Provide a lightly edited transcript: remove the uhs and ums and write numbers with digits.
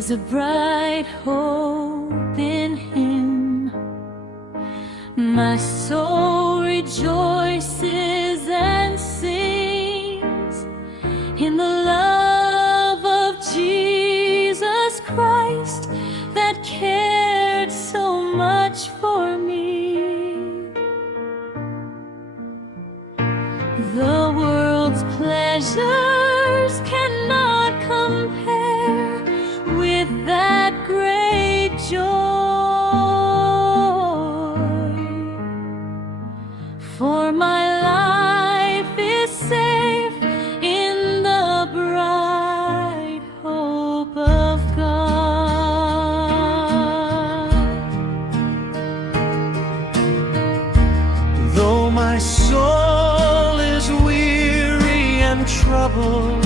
is a bright hope in Him. My soul rejoices and sings in the love of Jesus Christ that cared so much for me. The world's pleasures cannot compare with that great joy, for my life is safe in the bright hope of God. Though my soul is weary and troubled,